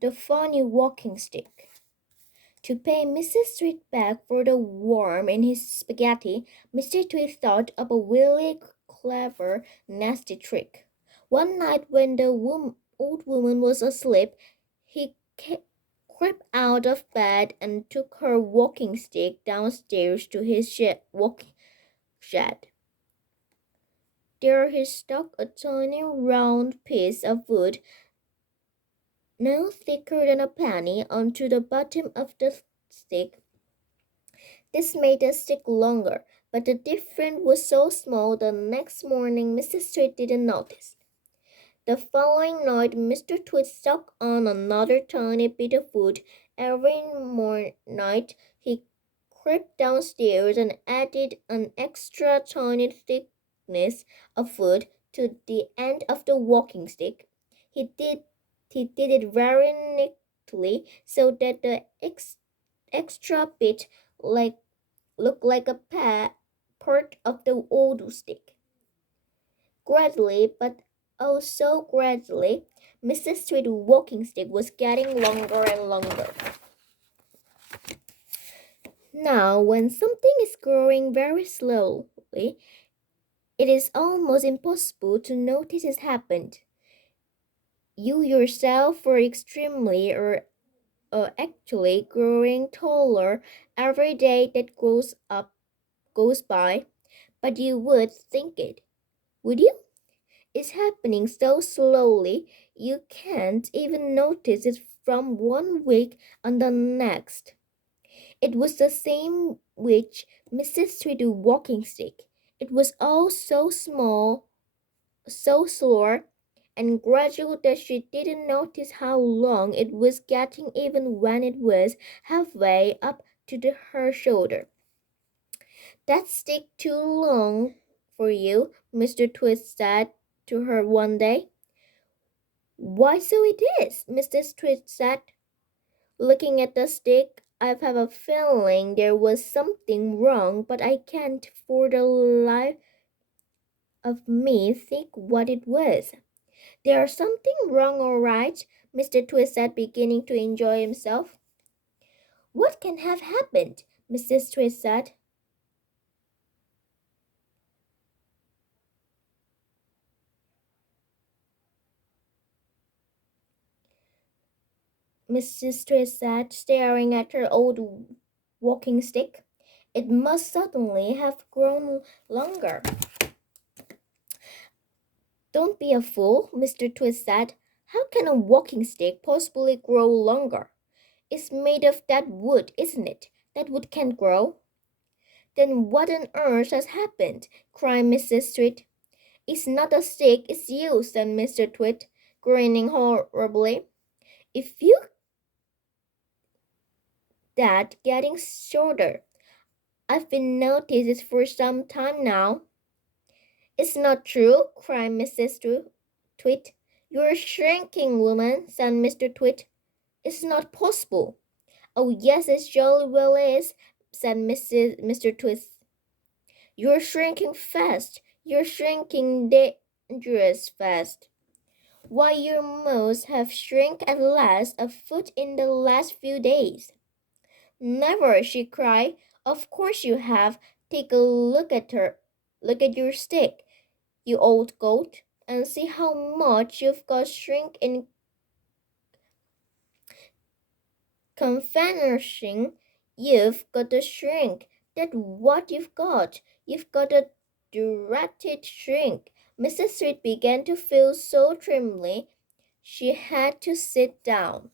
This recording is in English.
the funny walking stick. To pay Mrs. Tweed back for the worm in his spaghetti, Mr. Tweed thought of a really clever, nasty trick. One night when the old woman was asleep, he crept out of bed and took her walking stick downstairs to his walking shed. There he stuck a tiny round piece of wood, no thicker than a penny, onto the bottom of the stick. This made the stick longer, but the difference was so small the next morning Mrs. Tweed didn't notice. The following night, Mr. Tweed stuck on another tiny bit of wood. Every night he crept downstairs and added an extra tiny thickness of wood to the end of the walking stick. He did it very neatly so that the extra bit looked like a part of the old stick. Gradually, but oh so gradually, Mrs. Tweed's walking stick was getting longer and longer. Now, when something is growing very slowly, it is almost impossible to notice it happened. You yourself were extremely or actually growing taller every day that goes by, but you would think it, would you? It's happening so slowly you can't even notice it from one week on the next. It was the same with Mrs. Tweed's walking stick. It was all so small, so slow, and gradual that she didn't notice how long it was getting even when it was halfway up to her shoulder. "That stick too long for you," Mr. Tweed said to her one day. "Why, so it is," Mrs. Tweed said. "Looking at the stick, I have a feeling there was something wrong, but I can't for the life of me think what it was." "There's something wrong, all right," Mr. Tweed said, beginning to enjoy himself. "What can have happened?" Mrs. Tweed said. Mrs. Tweed said, staring at her old walking stick. "It must certainly have grown longer." "Don't be a fool," Mr. Tweed said. "How can a walking stick possibly grow longer? It's made of that wood, isn't it? That wood can't grow." "Then what on earth has happened?" cried Mrs. Tweed. "It's not a stick, it's you," said Mr. Tweed, grinning horribly. "If you that getting shorter. I've been noticing it for some time now." "It's not true," cried Mrs. Tweed. "You're shrinking, woman," said Mr. Tweed. "It's not possible." "Oh, yes, it jolly well is," said Mr. Tweed. "You're shrinking fast. You're shrinking dangerous fast. Why, you must have shrunk at last a foot in the last few days." "Never," she cried. "Of course you have. Take a look at her. Look at your stick, you old goat, and see how much you've got shrink in convention. You've got to shrink. That's what you've got. You've got a dreaded shrink." Mrs. Tweed began to feel so trembly she had to sit down.